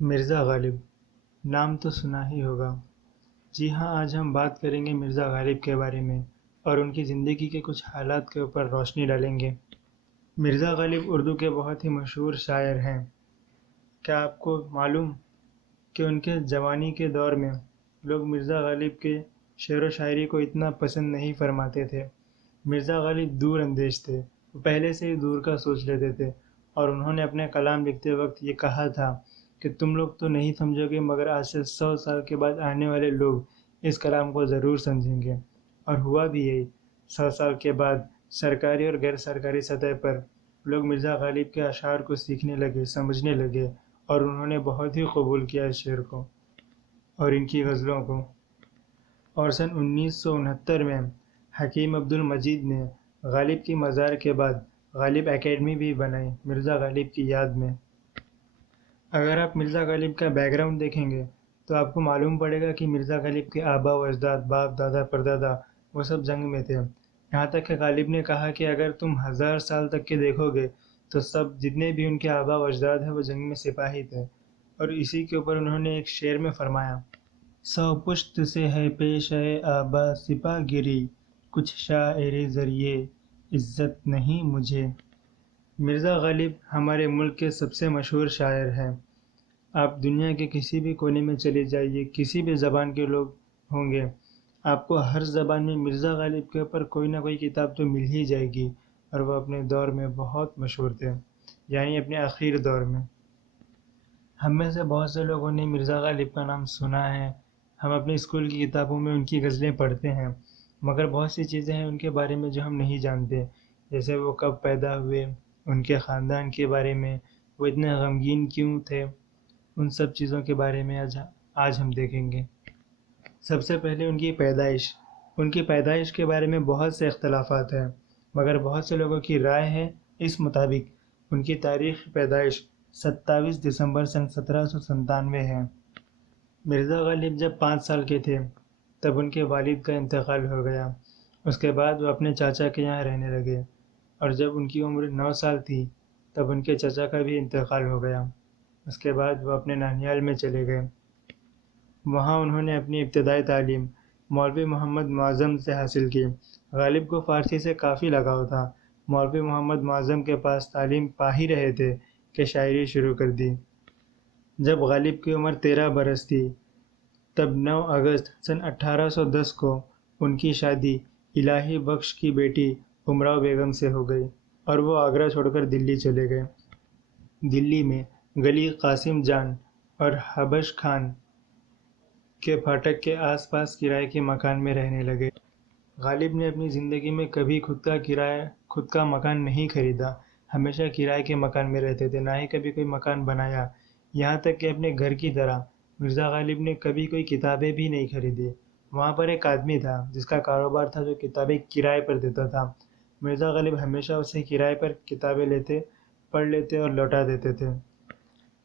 مرزا غالب نام تو سنا ہی ہوگا۔ جی ہاں، آج ہم بات کریں گے مرزا غالب کے بارے میں اور ان کی زندگی کے کچھ حالات کے اوپر روشنی ڈالیں گے۔ مرزا غالب اردو کے بہت ہی مشہور شاعر ہیں۔ کیا آپ کو معلوم کہ ان کے جوانی کے دور میں لوگ مرزا غالب کے شعر و شاعری کو اتنا پسند نہیں فرماتے تھے۔ مرزا غالب دور اندیش تھے، وہ پہلے سے ہی دور کا سوچ لیتے تھے، اور انہوں نے اپنے کلام لکھتے وقت یہ کہا تھا کہ تم لوگ تو نہیں سمجھو گے، مگر آج سے 100 سال کے بعد آنے والے لوگ اس کلام کو ضرور سمجھیں گے۔ اور ہوا بھی یہی۔ 100 سال کے بعد سرکاری اور غیر سرکاری سطح پر لوگ مرزا غالب کے اشعار کو سیکھنے لگے، سمجھنے لگے، اور انہوں نے بہت ہی قبول کیا اس شعر کو اور ان کی غزلوں کو۔ اور سن 1969 میں حکیم عبد المجید نے غالب کی مزار کے بعد غالب اکیڈمی بھی بنائی مرزا غالب کی یاد میں۔ اگر آپ مرزا غالب کا بیک گراؤنڈ دیکھیں گے تو آپ کو معلوم پڑے گا کہ مرزا غالب کے آبا و اجداد، باپ دادا پردادا، وہ سب جنگ میں تھے۔ یہاں تک کہ غالب نے کہا کہ اگر تم 1000 سال تک کے دیکھو گے تو سب جتنے بھی ان کے آبا و اجداد ہیں وہ جنگ میں سپاہی تھے۔ اور اسی کے اوپر انہوں نے ایک شعر میں فرمایا: 100 پشت سے ہے پیش آبا سپہ گری، کچھ شاعر ذریعے عزت نہیں مجھے۔ مرزا غالب ہمارے ملک کے سب سے مشہور شاعر ہیں۔ آپ دنیا کے کسی بھی کونے میں چلے جائیے، کسی بھی زبان کے لوگ ہوں گے، آپ کو ہر زبان میں مرزا غالب کے اوپر کوئی نہ کوئی کتاب تو مل ہی جائے گی۔ اور وہ اپنے دور میں بہت مشہور تھے، یعنی اپنے آخر دور میں۔ ہم میں سے بہت سے لوگوں نے مرزا غالب کا نام سنا ہے، ہم اپنے اسکول کی کتابوں میں ان کی غزلیں پڑھتے ہیں، مگر بہت سی چیزیں ہیں ان کے بارے میں جو ہم نہیں جانتے، جیسے وہ کب پیدا ہوئے، ان کے خاندان کے بارے میں، وہ اتنے غمگین کیوں تھے۔ ان سب چیزوں کے بارے میں آج ہم دیکھیں گے۔ سب سے پہلے ان کی پیدائش کے بارے میں بہت سے اختلافات ہیں، مگر بہت سے لوگوں کی رائے ہے اس مطابق ان کی تاریخ پیدائش 27 دسمبر سن 1797 ہے۔ مرزا غالب جب 5 سال کے تھے تب ان کے والد کا انتقال ہو گیا۔ اس کے بعد وہ اپنے چاچا کے یہاں رہنے لگے، اور جب ان کی عمر 9 سال تھی تب ان کے چچا کا بھی انتقال ہو گیا۔ اس کے بعد وہ اپنے نانیال میں چلے گئے۔ وہاں انہوں نے اپنی ابتدائی تعلیم مولوی محمد معظم سے حاصل کی۔ غالب کو فارسی سے کافی لگاؤ تھا۔ مولوی محمد معظم کے پاس تعلیم پا ہی رہے تھے کہ شاعری شروع کر دی۔ جب غالب کی عمر 13 برس تھی تب 9 اگست سن 1810 کو ان کی شادی الہی بخش کی بیٹی امراؤ بیگم سے ہو گئی، اور وہ آگرہ چھوڑ کر دلی چلے گئے۔ دلی میں گلی قاسم جان اور حبش خان کے پھاٹک کے آس پاس کرائے کے مکان میں رہنے لگے۔ غالب نے اپنی زندگی میں کبھی خود کا مکان نہیں خریدا، ہمیشہ کرائے کے مکان میں رہتے تھے، نہ ہی کبھی کوئی مکان بنایا۔ یہاں تک کہ اپنے گھر کی طرح مرزا غالب نے کبھی کوئی کتابیں بھی نہیں خریدی۔ وہاں پر ایک آدمی تھا جس کا کاروبار تھا جو کتابیں کرائے پر دیتا تھا۔ مرزا غالب ہمیشہ اسے کرائے پر کتابیں لیتے، پڑھ لیتے اور لوٹا دیتے تھے۔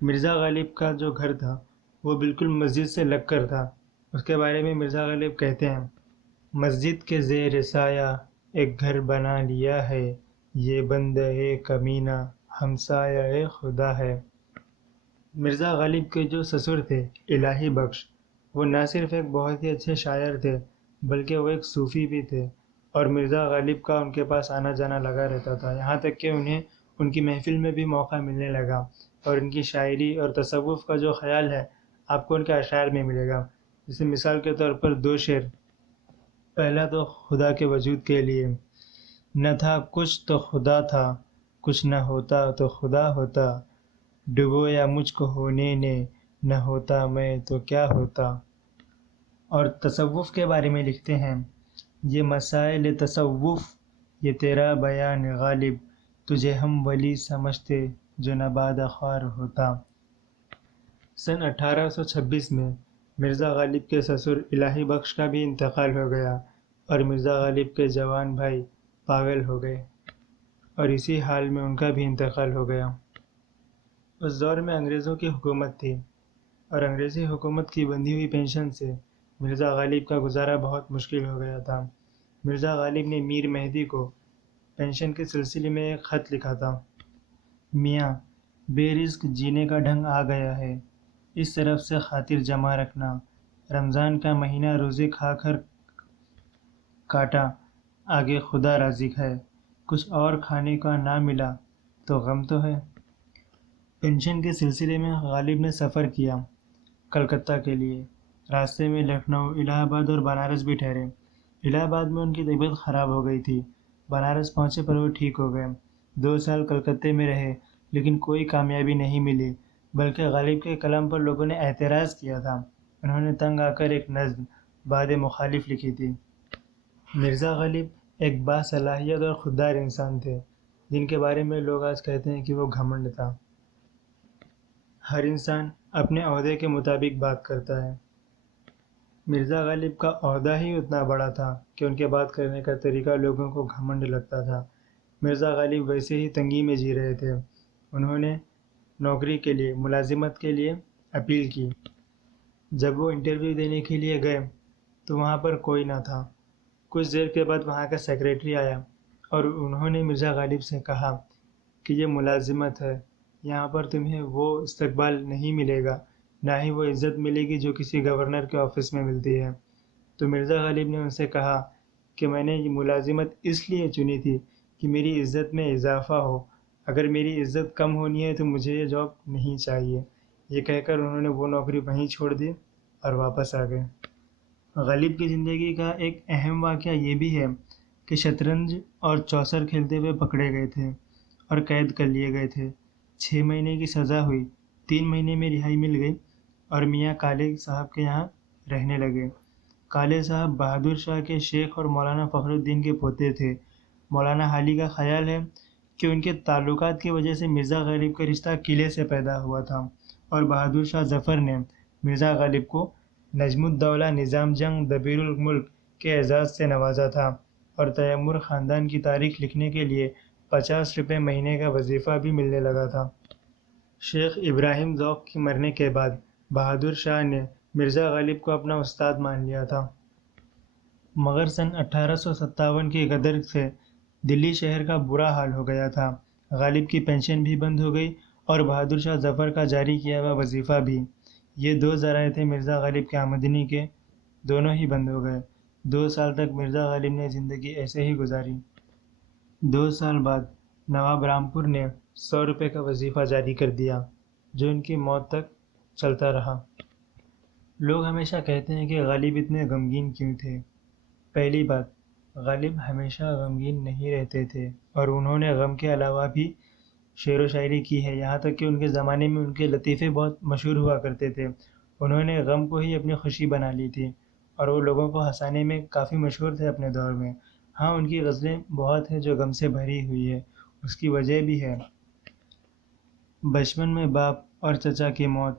مرزا غالب کا جو گھر تھا وہ بالکل مسجد سے لگ کر تھا۔ اس کے بارے میں مرزا غالب کہتے ہیں: مسجد کے زیر سایہ ایک گھر بنا لیا ہے، یہ بندہ کمینہ ہمسایہ خدا ہے۔ مرزا غالب کے جو سسر تھے الہی بخش، وہ نہ صرف ایک بہت ہی اچھے شاعر تھے بلکہ وہ ایک صوفی بھی تھے، اور مرزا غالب کا ان کے پاس آنا جانا لگا رہتا تھا، یہاں تک کہ انہیں ان کی محفل میں بھی موقع ملنے لگا۔ اور ان کی شاعری اور تصوف کا جو خیال ہے آپ کو ان کے اشعار میں ملے گا۔ جیسے مثال کے طور پر 2 شعر: پہلا تو خدا کے وجود کے لیے: نہ تھا کچھ تو خدا تھا، کچھ نہ ہوتا تو خدا ہوتا، ڈبویا مجھ کو ہونے نے، نہ ہوتا میں تو کیا ہوتا۔ اور تصوف کے بارے میں لکھتے ہیں: یہ مسائل تصوف، یہ تیرا بیان غالب، تجھے ہم ولی سمجھتے جو نباد خوار ہوتا۔ سن 1826 میں مرزا غالب کے سسر الہی بخش کا بھی انتقال ہو گیا، اور مرزا غالب کے جوان بھائی پاگل ہو گئے، اور اسی حال میں ان کا بھی انتقال ہو گیا۔ اس دور میں انگریزوں کی حکومت تھی، اور انگریزی حکومت کی بندھی ہوئی پینشن سے مرزا غالب کا گزارا بہت مشکل ہو گیا تھا۔ مرزا غالب نے میر مہدی کو پینشن کے سلسلے میں ایک خط لکھا تھا: میاں، بے رزق جینے کا ڈھنگ آ گیا ہے، اس طرف سے خاطر جمع رکھنا، رمضان کا مہینہ روزے کھا کر کاٹا، آگے خدا رازق ہے، کچھ اور کھانے کا نہ ملا تو غم تو ہے۔ پینشن کے سلسلے میں غالب نے سفر کیا کلکتہ کے لیے، راستے میں لکھنؤ، الہ آباد اور بنارس بھی ٹھہرے۔ الہ آباد میں ان کی طبیعت خراب ہو گئی تھی، بنارس پہنچے پر وہ ٹھیک ہو گئے۔ 2 سال کلکتے میں رہے لیکن کوئی کامیابی نہیں ملی، بلکہ غالب کے کلام پر لوگوں نے اعتراض کیا تھا۔ انہوں نے تنگ آ کر ایک نظم باد مخالف لکھی تھی۔ مرزا غالب ایک باصلاحیت اور خوددار انسان تھے، جن کے بارے میں لوگ آج کہتے ہیں کہ وہ گھمنڈ تھا۔ ہر انسان اپنے عہدے کے مطابق بات کرتا ہے۔ مرزا غالب کا عہدہ ہی اتنا بڑا تھا کہ ان کے بات کرنے کا طریقہ لوگوں کو گھمنڈ لگتا تھا۔ مرزا غالب ویسے ہی تنگی میں جی رہے تھے۔ انہوں نے نوکری کے لیے، ملازمت کے لیے اپیل کی۔ جب وہ انٹرویو دینے کے لیے گئے تو وہاں پر کوئی نہ تھا۔ کچھ دیر کے بعد وہاں کا سیکریٹری آیا اور انہوں نے مرزا غالب سے کہا کہ یہ ملازمت ہے، یہاں پر تمہیں وہ استقبال نہیں ملے گا، نہ ہی وہ عزت ملے گی جو کسی گورنر کے آفس میں ملتی ہے۔ تو مرزا غالب نے ان سے کہا کہ میں نے یہ ملازمت اس لیے چنی تھی کہ میری عزت میں اضافہ ہو، اگر میری عزت کم ہونی ہے تو مجھے یہ جاب نہیں چاہیے۔ یہ کہہ کر انہوں نے وہ نوکری وہیں چھوڑ دی اور واپس آ گئے۔ غالب کی زندگی کا ایک اہم واقعہ یہ بھی ہے کہ شطرنج اور چوسر کھیلتے ہوئے پکڑے گئے تھے اور قید کر لیے گئے تھے۔ 6 مہینے کی سزا ہوئی، 3 مہینے میں رہائی مل گئی اور میاں کالے صاحب کے یہاں رہنے لگے۔ کالے صاحب بہادر شاہ کے شیخ اور مولانا فخر الدین کے پوتے تھے۔ مولانا حالی کا خیال ہے کہ ان کے تعلقات کی وجہ سے مرزا غالب کا رشتہ قلعے سے پیدا ہوا تھا اور بہادر شاہ ظفر نے مرزا غالب کو نجم الدولہ نظام جنگ دبیر الملک کے اعزاز سے نوازا تھا اور تیمور خاندان کی تاریخ لکھنے کے لیے 50 روپے مہینے کا وظیفہ بھی ملنے لگا تھا۔ شیخ ابراہیم ذوق کے مرنے کے بعد بہادر شاہ نے مرزا غالب کو اپنا استاد مان لیا تھا، مگر سن 1857 کی غدر سے دلی شہر کا برا حال ہو گیا تھا۔ غالب کی پینشن بھی بند ہو گئی اور بہادر شاہ ظفر کا جاری کیا ہوا وظیفہ بھی۔ یہ 2 ذرائع تھے مرزا غالب کی آمدنی کے، دونوں ہی بند ہو گئے۔ 2 سال تک مرزا غالب نے زندگی ایسے ہی گزاری۔ 2 سال بعد نواب رامپور نے 100 روپے کا وظیفہ جاری کر دیا، جو ان کی موت تک چلتا رہا۔ لوگ ہمیشہ کہتے ہیں کہ غالب اتنے غمگین کیوں تھے؟ پہلی بات، غالب ہمیشہ غمگین نہیں رہتے تھے اور انہوں نے غم کے علاوہ بھی شعر و شاعری کی ہے، یہاں تک کہ ان کے زمانے میں ان کے لطیفے بہت مشہور ہوا کرتے تھے۔ انہوں نے غم کو ہی اپنی خوشی بنا لی تھی اور وہ لوگوں کو ہنسانے میں کافی مشہور تھے اپنے دور میں۔ ہاں، ان کی غزلیں بہت ہیں جو غم سے بھری ہوئی ہے، اس کی وجہ بھی ہے۔ بچپن میں باپ اور چچا کی موت،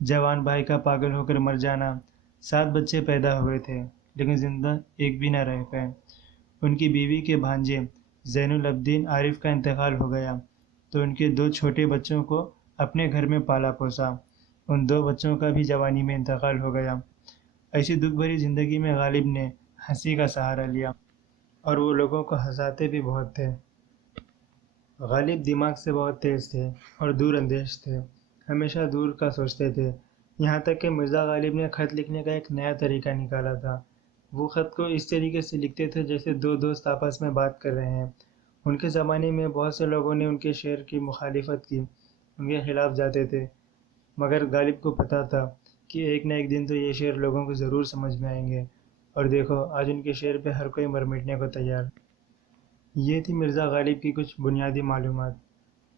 جوان بھائی کا پاگل ہو کر مر جانا، 7 بچے پیدا ہوئے تھے لیکن زندہ ایک بھی نہ رہ پائے۔ ان کی بیوی کے بھانجے زین العابدین عارف کا انتقال ہو گیا تو ان کے 2 چھوٹے بچوں کو اپنے گھر میں پالا پوسا، ان 2 بچوں کا بھی جوانی میں انتقال ہو گیا۔ ایسی دکھ بھری زندگی میں غالب نے ہنسی کا سہارا لیا اور وہ لوگوں کو ہنساتے بھی بہت تھے۔ غالب دماغ سے بہت تیز تھے اور دور اندیش تھے، ہمیشہ دور کا سوچتے تھے، یہاں تک کہ مرزا غالب نے خط لکھنے کا ایک نیا طریقہ نکالا تھا۔ وہ خط کو اس طریقے سے لکھتے تھے جیسے 2 دوست آپس میں بات کر رہے ہیں۔ ان کے زمانے میں بہت سے لوگوں نے ان کے شعر کی مخالفت کی، ان کے خلاف جاتے تھے، مگر غالب کو پتہ تھا کہ ایک نہ ایک دن تو یہ شعر لوگوں کو ضرور سمجھ میں آئیں گے، اور دیکھو آج ان کے شعر پہ ہر کوئی مر مٹنے کو تیار۔ یہ تھی مرزا غالب کی کچھ بنیادی معلومات۔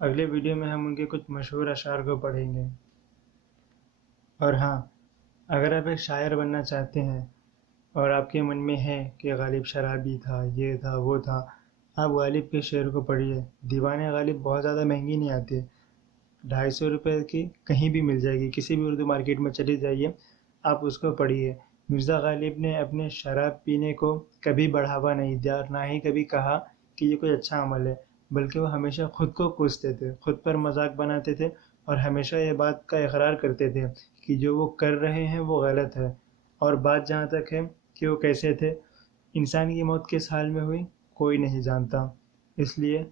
اگلے ویڈیو میں ہم ان کے کچھ مشہور اشعار کو پڑھیں گے۔ اور ہاں، اگر آپ ایک شاعر بننا چاہتے ہیں اور آپ کے من میں ہے کہ غالب شرابی تھا، یہ تھا، وہ تھا، آپ غالب کے شعر کو پڑھیے۔ دیوان غالب بہت زیادہ مہنگی نہیں آتی، 250 روپے کی کہیں بھی مل جائے گی، کسی بھی اردو مارکیٹ میں چلی جائیے، آپ اس کو پڑھیے۔ مرزا غالب نے اپنے شراب پینے کو کبھی بڑھاوا نہیں دیا اور نہ ہی کبھی کہا کہ یہ کوئی اچھا عمل ہے، بلکہ وہ ہمیشہ خود کو کوستے تھے، خود پر مذاق بناتے تھے اور ہمیشہ یہ بات کا اقرار کرتے تھے کہ جو وہ کر رہے ہیں وہ غلط ہے۔ اور بات جہاں تک ہے کہ وہ کیسے تھے، انسان کی موت کس حال میں ہوئی کوئی نہیں جانتا، اس لیے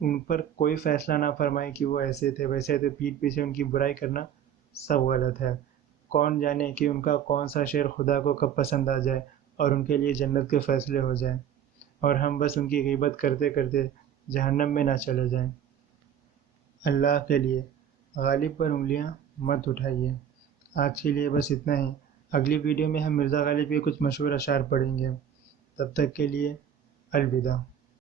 ان پر کوئی فیصلہ نہ فرمائے کہ وہ ایسے تھے ویسے تھے، پیٹھ پیچھے ان کی برائی کرنا سب غلط ہے۔ کون جانے کہ ان کا کون سا شعر خدا کو کب پسند آ جائے اور ان کے لیے جنت کے فیصلے ہو جائیں، اور ہم بس ان کی غیبت کرتے کرتے جہنم میں نہ چلے جائیں۔ اللہ کے لیے غالب پر انگلیاں مت اٹھائیے۔ آج کے لیے بس اتنا ہی۔ اگلی ویڈیو میں ہم مرزا غالب کے کچھ مشہور اشعار پڑھیں گے۔ تب تک کے لیے الوداع۔